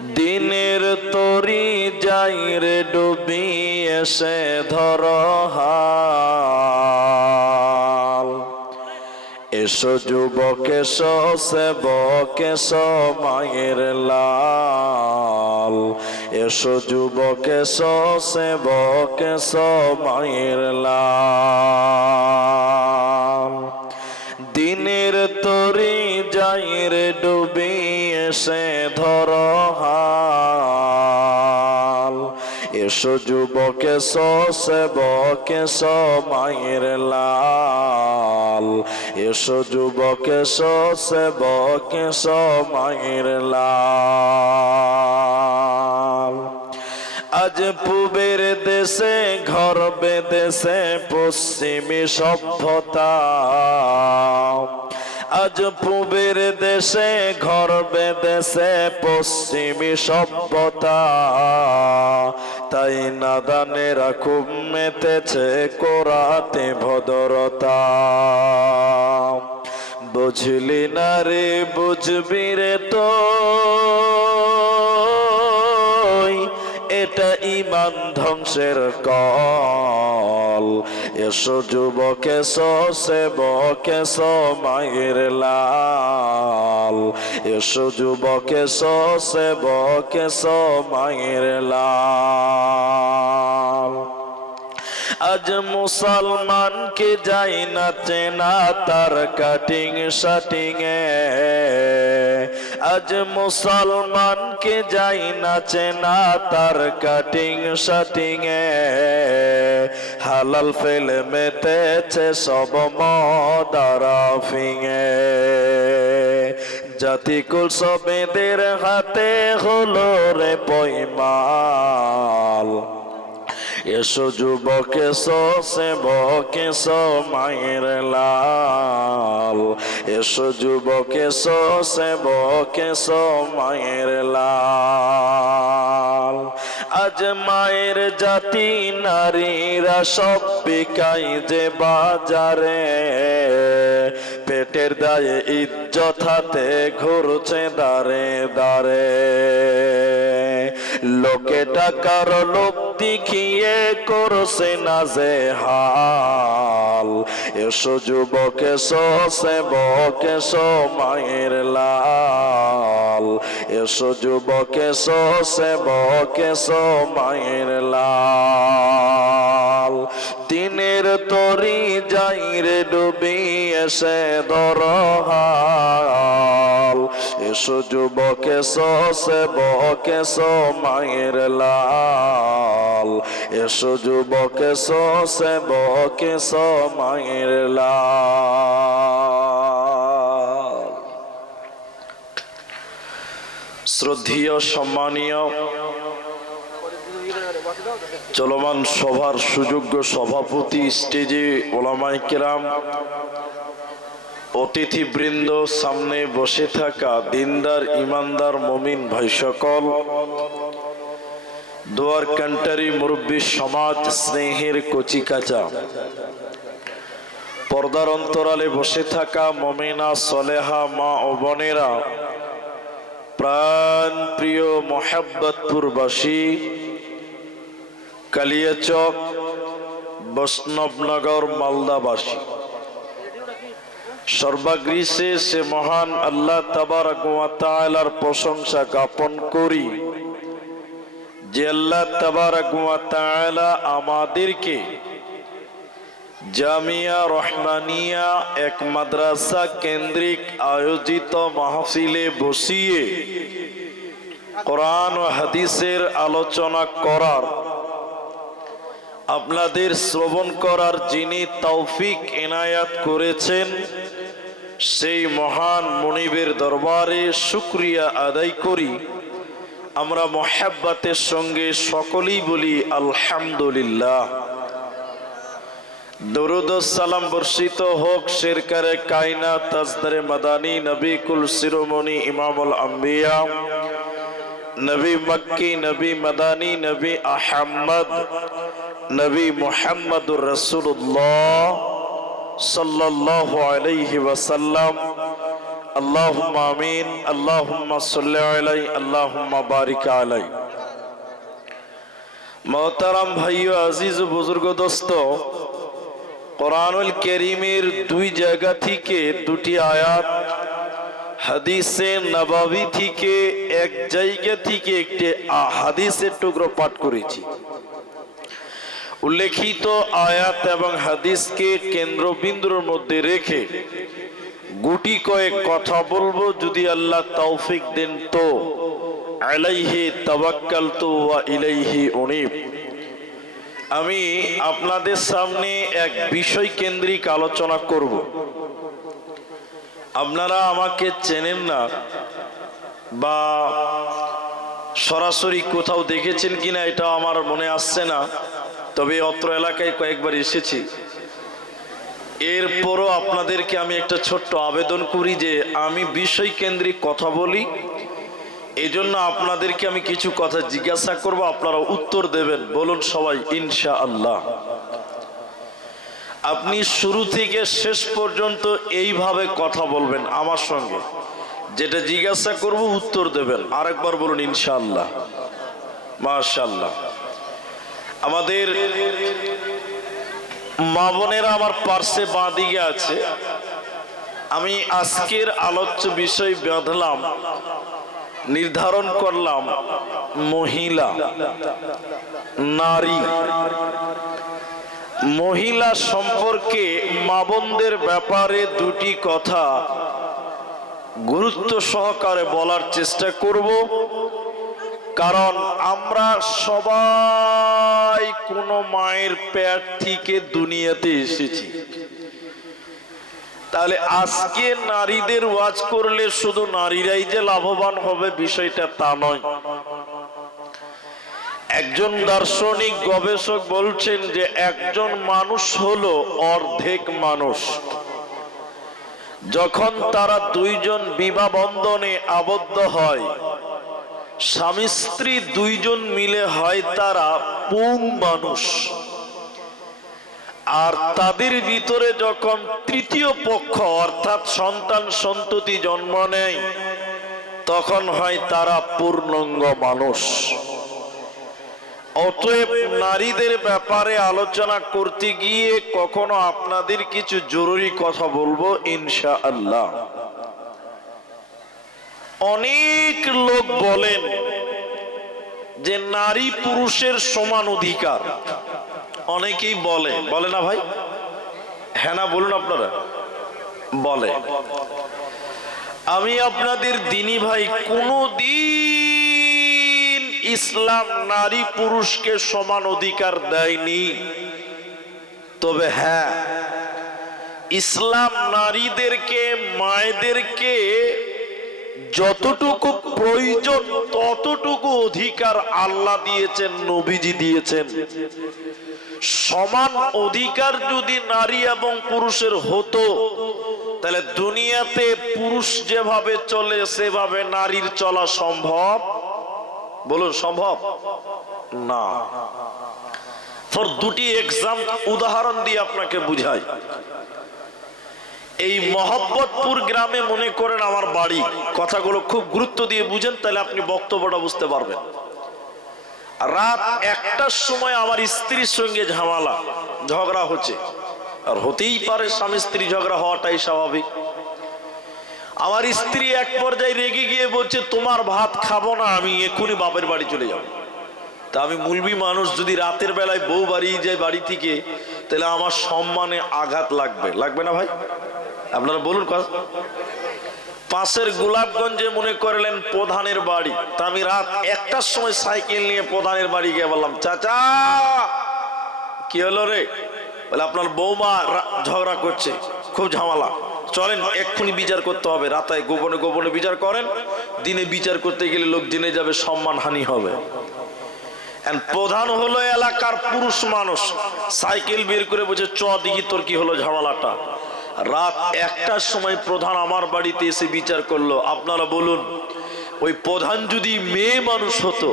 দিনের তরি যাই রে ডুবি এসে ধর হাল। এসো যুবক এসো সেবক এসো মায়ের লাল। এসো যুবক এসো সেবক এসো মায়ের লাল। দিনের তরি যাই রে ডুবি এসে ধর হাল। এসো যুবক এসো সেবক এসো মায়ের লাল। এসো যুবক এসো সেবক এসো মায়ের লাল। আজ পূবের দেশে ঘর বেঁধেছে পশ্চিমী সভ্যতা। আজ পূবের দেশে ঘর বেঁধেছে পশ্চিমী সভ্যতা। তাই নাদানেরা খুব মেতেছে করাতে ভদ্রতা। বুঝলি না রে বুঝবি রে তো, এটা ঈমান ধ্বংসের কল। এসো যুবক এসো সেবক এসো মায়ের লাল। এসো যুবক এসো সেবক এসো মায়ের লাল। আজ মুসলমানকে যাই না চেনা তার কাটিং শাটিং এ। আজ মুসলমানকে যাই না চেনা তার কাটিং শাটিং এ। হালাল ফেলে মেতেছে সব মদারাফিং এ। জাতিকুল সবেদের হাতে হলো রে পয়মাল। এসো যুবক এসো সেবক এসো মায়ের লাল। এসো যুবক এসো সেবক এসো মায়ের লাল। আজ মায়ের জাতি নারীরা সব বিকাই যে বাজারে। পেটের দায়ে ইজ্জত হাতে ঘুরছে দাঁড়ে দাঁড়ে। লোকে টাকার লোভ দেখিয়ে করছে নাজেহাল। এসো যুবক এসো সেবক এসো মায়ের লাল। এসো যুবক এসো সেবক এসো মায়ের লাল। দিনের তরি যাই রে ডুবি এসে ধর হাল। এসো যুবক এসো সেবক এসো মায়ের লাল। এসো যুবক এসো সেবক এসো মায়ের লাল। শ্রদ্ধেয় সম্মানীয় চলমান সভার সুযোগ্য সভাপতি, স্টেজে ওলামায়ে কেরাম, অতিথিবৃন্দ, সামনে বসে থাকা দিনদার ইমানদার মুমিন ভাই সকল, দোয়ার কান্টারি মুরব্বী সমাজ, স্নেহের কচিকাচা, পর্দার অন্তরালে বসে থাকা মুমিনা সলেহা মা ও বোনেরা, প্রাণ প্রিয় মোহাব্বতপুরবাসী, কালিয়াচক, বৈষ্ণবনগর, মালদাবাসী, সর্বাগ্রীষে সে মহান আল্লাহ তাবারক ওয়া তাআলার প্রশংসা জ্ঞাপন করি যে আল্লাহ তাবারক ওয়া তাআলা আমাদেরকে জামিয়া রহমানিয়া এক মাদ্রাসা কেন্দ্রিক আয়োজিত মাহফিলে বসিয়ে কোরআন ও হাদিসের আলোচনা করার, আপনাদের শ্রবণ করার যিনি তৌফিক এনায়াত করেছেন, সেই মহান মুনিবের দরবারে শুকরিয়া আদায় করি। আমরা মোহাব্বতের সঙ্গে সকলেই বলি আলহামদুলিল্লাহ। দরুদ ও সালাম বর্ষিত হোক শেরকারে কায়নাত তাজদারে মাদানী নবী কুল শিরোমণি ইমামুল আম্বিয়া, নবী মক্কি, নবী মাদানী, নবী আহমদ, নবী মুহাম্মদুর রাসূলুল্লাহ সাল্লাল্লাহু আলাইহি ওয়াসাল্লাম আল্লাহুম্মা আমিন। আল্লাহুম্মা সাল্লি আলাইহি, আল্লাহুম্মা বারিক আলাইহি। মোহতারাম ভাইও, আজিজ ও বুজুর্গ দোস্ত, কোরআনুল কারীমের দুই জায়গা থেকে দুটি আয়াত, হাদিসে নববী থেকে এক জায়গা থেকে একটি হাদিসের টুকরো পাঠ করেছি। উল্লেখিত আয়াত এবং হাদিসকে কেন্দ্রবিন্দুর মধ্যে রেখে গুটি কয়েক কথা বলবো, যদি আল্লাহ তৌফিক দেন তো। আলাইহি তাওয়াক্কালতু ওয়া ইলাইহি উনীব। আমি আপনাদের সামনে এক বিষয় কেন্দ্রিক আলোচনা করব। আপনারা আমাকে চেনেন না বা সরাসরি কোথাও দেখেছেন কিনা এটা আমার মনে আসছে না, তবে অত্র এলাকায় কয়েকবার এসেছি। এরপরও আপনাদেরকে আমি একটা ছোট্ট আবেদন করি যে আমি বিষয় কেন্দ্রিক কথা বলি, এজন্য আপনাদেরকে আমি কিছু কথা জিজ্ঞাসা করব, আপনারা উত্তর দেবেন। বলুন সবাই ইনশাআল্লাহ। আপনি শুরু থেকে শেষ পর্যন্ত এইভাবে কথা বলবেন আমার সঙ্গে, যেটা জিজ্ঞাসা করব উত্তর দেবেন। আরেকবার বলুন ইনশাআল্লাহ। মাশাআল্লাহ। আমাদের মা বোনেরা আমার পার্শ্বে বাঁ দিকে আছে। আমি আজকের আলোচ্য বিষয় বাঁধলাম, নির্ধারণ করলাম মহিলা, নারী। মহিলা সম্পর্কে মা বোনদের ব্যাপারে দুটি কথা গুরুত্ব সহকারে বলার চেষ্টা করব, কারণ আমরা সবাই কোনো মায়ের পেট থেকে দুনিয়াতে এসেছি। তাহলে আজকে নারীদের ওয়াজ করলে শুধু নারীরাই যে লাভবান হবে বিষয়টা তা নয়। একজন দার্শনিক গবেষক বলছেন যে একজন মানুষ হলো অর্ধেক মানুষ। যখন তারা দুইজন বিবাহ বন্ধনে আবদ্ধ হয়, স্বামী স্ত্রী দুইজন মিলে হয় তারা পূর্ণ মানুষ। আর তাদের ভিতরে যখন তৃতীয় পক্ষ অর্থাৎ সন্তান সন্ততি জন্ম নেয়, তখন হয় তারা পূর্ণাঙ্গ মানুষ। অতএব নারীদের ব্যাপারে আলোচনা করতে গিয়ে কখনো আপনাদের কিছু জরুরি কথা বলবো ইনশাআল্লাহ। অনেক লোক বলেন যে নারী পুরুষের সমান অধিকার। অনেকেই বলে, বলে না ভাই? হ্যাঁ না বলুন আপনারা। বলে। আমি আপনাদের দিনী ভাই, কোনদিন ইসলাম নারী পুরুষকে সমান অধিকার দেয়নি। তবে হ্যাঁ, ইসলাম নারীদেরকে, মায়েদেরকে যতটুকু প্রয়োজন ততটুকু অধিকার আল্লাহ দিয়েছেন, নবীজি দিয়েছেন। সমান অধিকার যদি নারী এবং পুরুষের হতো, তাহলে দুনিয়াতে পুরুষ যেভাবে চলে সেভাবে নারীর চলা সম্ভব? বলুন সম্ভব না। ফর দুটি উদাহরণ দিয়ে আপনাকে বুঝাই। এই মোহাম্মদপুর গ্রামে মনে করেন আমার বাড়ি। কথাগুলো খুব গুরুত্ব দিয়ে বুঝেন, তাহলে আপনি বক্তব্যটা বুঝতে পারবেন। রাত 1টার সময় আমার স্ত্রীর সঙ্গে ঝগড়া হচ্ছে। আর হতেই পারে, স্বামী স্ত্রী ঝগড়া হওয়াটাই স্বাভাবিক। আমার স্ত্রী এক পর্যায়ে রেগে গিয়ে বলছে, তোমার ভাত খাবো না, আমি এক্ষুনি বাপের বাড়ি চলে যাব। তা আমি মুলবি মানুষ, যদি রাতের বেলায় বউ বাড়ি যায় বাড়ি থেকে, তাহলে আমার সম্মানে আঘাত লাগবে, লাগবে না ভাই? আপনারা বলুন। পাশের গোলাপগঞ্জে মনে করলেন প্রধানের বাড়ি, তা আমি রাত 1টার সময় সাইকেল নিয়ে প্রধানের বাড়ি গিয়ে বললাম, চাচা কি হলো রে? বলে আপনার বৌমা ঝগড়া করছে, খুব ঝামেলা, চলেন এক্ষুনি বিচার করতে হবে। রাতায় গোপনে গোপনে বিচার করেন, দিনে বিচার করতে গেলে লোক জেনে যাবে, সম্মানহানি হবে। প্রধান হলো এলাকার পুরুষ মানুষ, সাইকেল বের করে বলছে, চ দেখি তোর কি হলো ঝামেলাটা। রাত 1টার সময় প্রধান আমার বাড়িতে এসে বিচার করলো। আপনারা বলুন, ওই প্রধান যদি মেয়ে মানুষ হতো,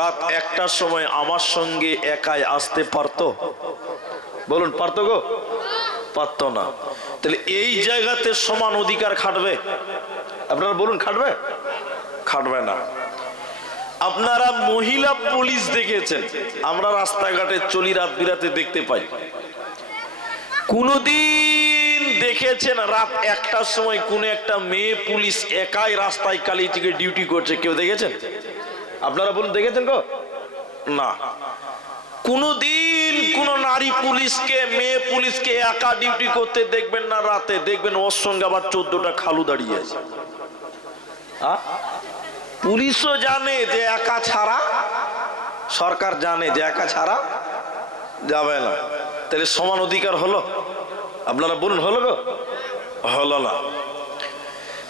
রাত 1টার সময় আমার সঙ্গে একাই আসতে পারতো? বলুন পারতো গো? পারতো না। তাহলে এই জায়গাতে সমান অধিকার খাটবে? আপনারা বলুন, খাটবে? খাটবে না। আপনারা মহিলা পুলিশ দেখেছেন, আমরা রাস্তাঘাটে চলি, রাত বিরাতে দেখতে পাই। কোনদিন দেখেছেন রাত 1টার সময় কোন একটা মেয়ে পুলিশ একাই রাস্তায় কালিচিকে ডিউটি করছে? কেউ দেখেছেন? আপনারা বলুন, দেখেছেন গো? না। কোনদিন কোন নারী পুলিশকে, মেয়ে পুলিশকে একা ডিউটি করতে দেখবেন না। রাতে দেখবেন ওর সঙ্গে আবার 14টা খালু দাঁড়িয়ে আছে। পুলিশও জানে যে একা ছাড়া, সরকার জানে যে একা ছাড়া যাবে না। তাহলে সমান অধিকার হলো? আপনারা বলুন, হলো গো? হলো না।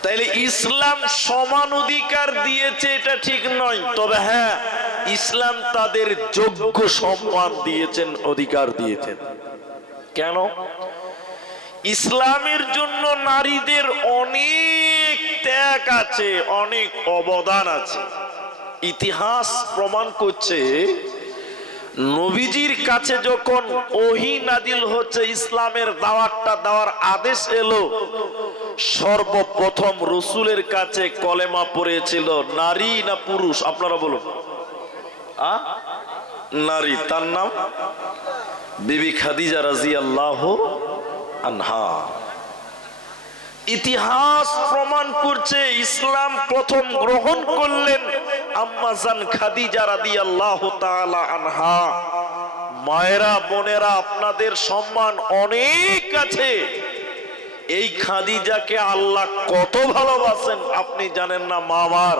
তাইলে ইসলাম সমান অধিকার দিয়েছে এটা ঠিক নয়, তবে হ্যাঁ ইসলাম তাদের যোগ্য সম্মান দিয়েছেন, অধিকার দিয়েছেন। কেন? ইসলামের জন্য নারীদের অনেক ত্যাগ আছে, অনেক অবদান আছে। ইতিহাস প্রমাণ করছে নবীজির কাছে যখন ওহী নাজিল হচ্ছে, ইসলামের দাওয়াতটা দেওয়ার আদেশ এলো, সর্বপ্রথম রসুলের কাছে কলেমা পড়েছিল নারী না পুরুষ? আপনারা বলুন। নারী। তার নাম বিবি খাদিজা রাদিয়াল্লাহু আনহা। ইতিহাস প্রমাণ করছে ইসলাম প্রথম গ্রহণ করলেন আম্মা জান খাদিজা রাদিয়াল্লাহু তাআলা আনহা। মায়েরা, বোনেরা, আপনাদের সম্মান অনেক আছে। এই খাদিজাকে আল্লাহ কত ভালোবাসেন আপনি জানেন না? মা আমার।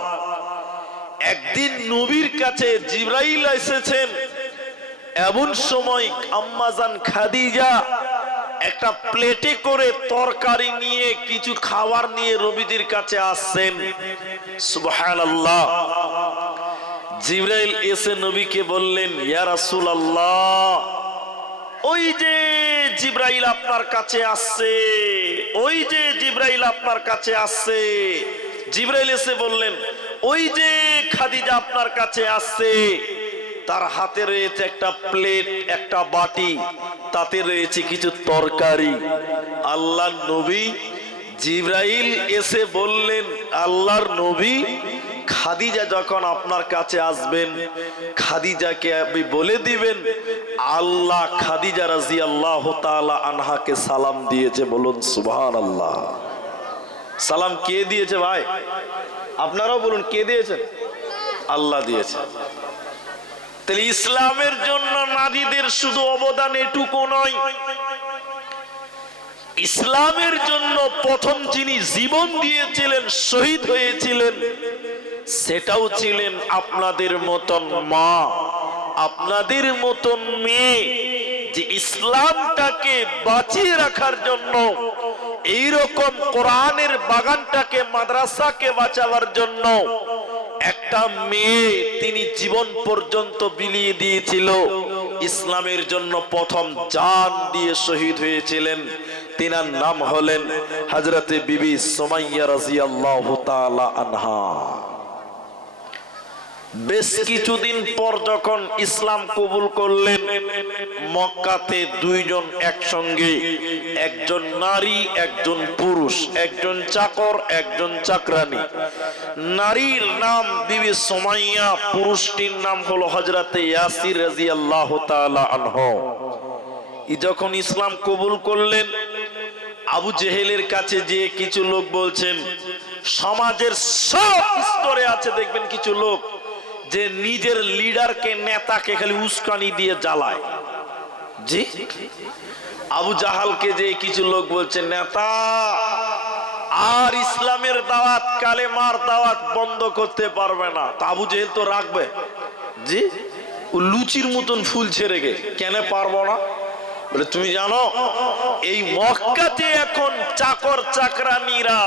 একদিন নবীর কাছে জিবরাইল এসেছেন, এমন সময় আম্মা জান খাদিজা একটা প্লেটে করে তরকারি নিয়ে, কিছু খাবার নিয়ে নবীজির কাছে আসছেন। সুবহানাল্লাহ। জিবরাইল এসে নবীকে বললেন, ইয়া রাসূলুল্লাহ, ওই যে জিবরাইল আপনার কাছে আসছে, ওই যে জিবরাইল আপনার কাছে আসছে। জিবরাইল এসে বললেন, ওই যে খাদিজা আপনার কাছে আসছে, তার হাতে রয়েছে একটা প্লেট, একটা বাটি, তাতে রয়েছে কিছু তরকারি। আল্লাহর নবী, জিবরাইল এসে বললেন, আল্লাহর নবী, খাদিজা যখন আপনার কাছে আসবেন, খাদিজাকে আপনি বলে দিবেন আল্লাহ খাদিজা রাদিয়াল্লাহু তাআলা আনহাকে সালাম দিয়েছে। বলুন সুবহানাল্লাহ। সালাম কে দিয়েছে ভাই? আপনারাও বলুন, কে দিয়েছেন? আল্লাহ দিয়েছে। তাহলে ইসলামের জন্য নারীদের শুধু অবদান এটুকু নয়, ইসলামের জন্য প্রথম যিনি জীবন দিয়েছিলেন, শহীদ হয়েছিলেন, সেটাও ছিলেন আপনাদের মতন মা, আপনাদের মতন মেয়ে, যে ইসলামটাকে বাঁচিয়ে রাখার জন্য, এইরকম কোরআনের বাগানটাকে, মাদ্রাসাকে বাঁচাবার জন্য একটা মেয়ে তিনি জীবন পর্যন্ত বিলিয়ে দিয়েছিল। ইসলামের জন্য প্রথম জান দিয়ে শহীদ হয়েছিলেন, তিনার নাম হলেন হযরতে বিবি সুমাইয়া রাদিয়াল্লাহু তাআলা আনহা। বেশ কিছুদিন পর যখন ইসলাম কবুল করলেন, মক্কাতে দুইজন একসঙ্গে, একজন নারী একজন পুরুষ, একজন চাকর একজন চাকরানী। নারীর নাম বিবি সুমাইয়া, পুরুষটির নাম হলো হযরতে ইয়াসির রাদিয়াল্লাহু তাআলা আনহু। যখন ইসলাম কবুল করলেন, আবু জেহেলের কাছে যে কিছু লোক বলছেন, সমাজের সব স্তরে আছে দেখবেন কিছু লোক যে নিজের লিডারকে, নেতাকে খালি উস্কানি দিয়ে জ্বালায়। জি, আবু জাহালকে যে কিছু লোক বলছে নেতা, আর ইসলামের দাওয়াত, কালেমার দাওয়াত বন্ধ করতে পারবে না। তা আবু জেহেল তো রাখবে? জি, ও লুচির মতন ফুল ছেড়ে গে, কেন পারবো না? বলে তুমি জানো এই মক্কাতে এখন চাকর চাকরানীরা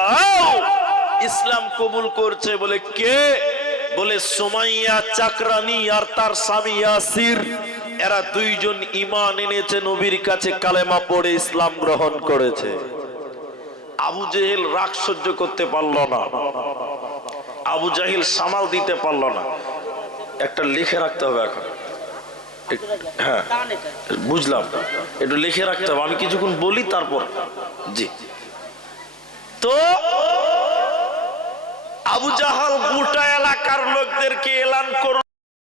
ইসলাম কবুল করছে। বলে কে? বলে সুমাইয়া চাকরানী আর তার স্বামী ইয়াসির, এরা দুইজন ঈমান এনেছে, নবীর কাছে কালেমা পড়ে ইসলাম গ্রহণ করেছে। আবু জেহেল রাগ সহ্য করতে পারল না, আবু জাহিল সামাল দিতে পারল না। একটা লিখে রাখতে হবে এখন, হ্যাঁ বুঝলাম, একটু লিখে রাখতে হবে, আমি কিছুক্ষণ বলি তারপর। জি, তো আবু জাহাল গোটা এলাকার লোকদেরকে এলান করলো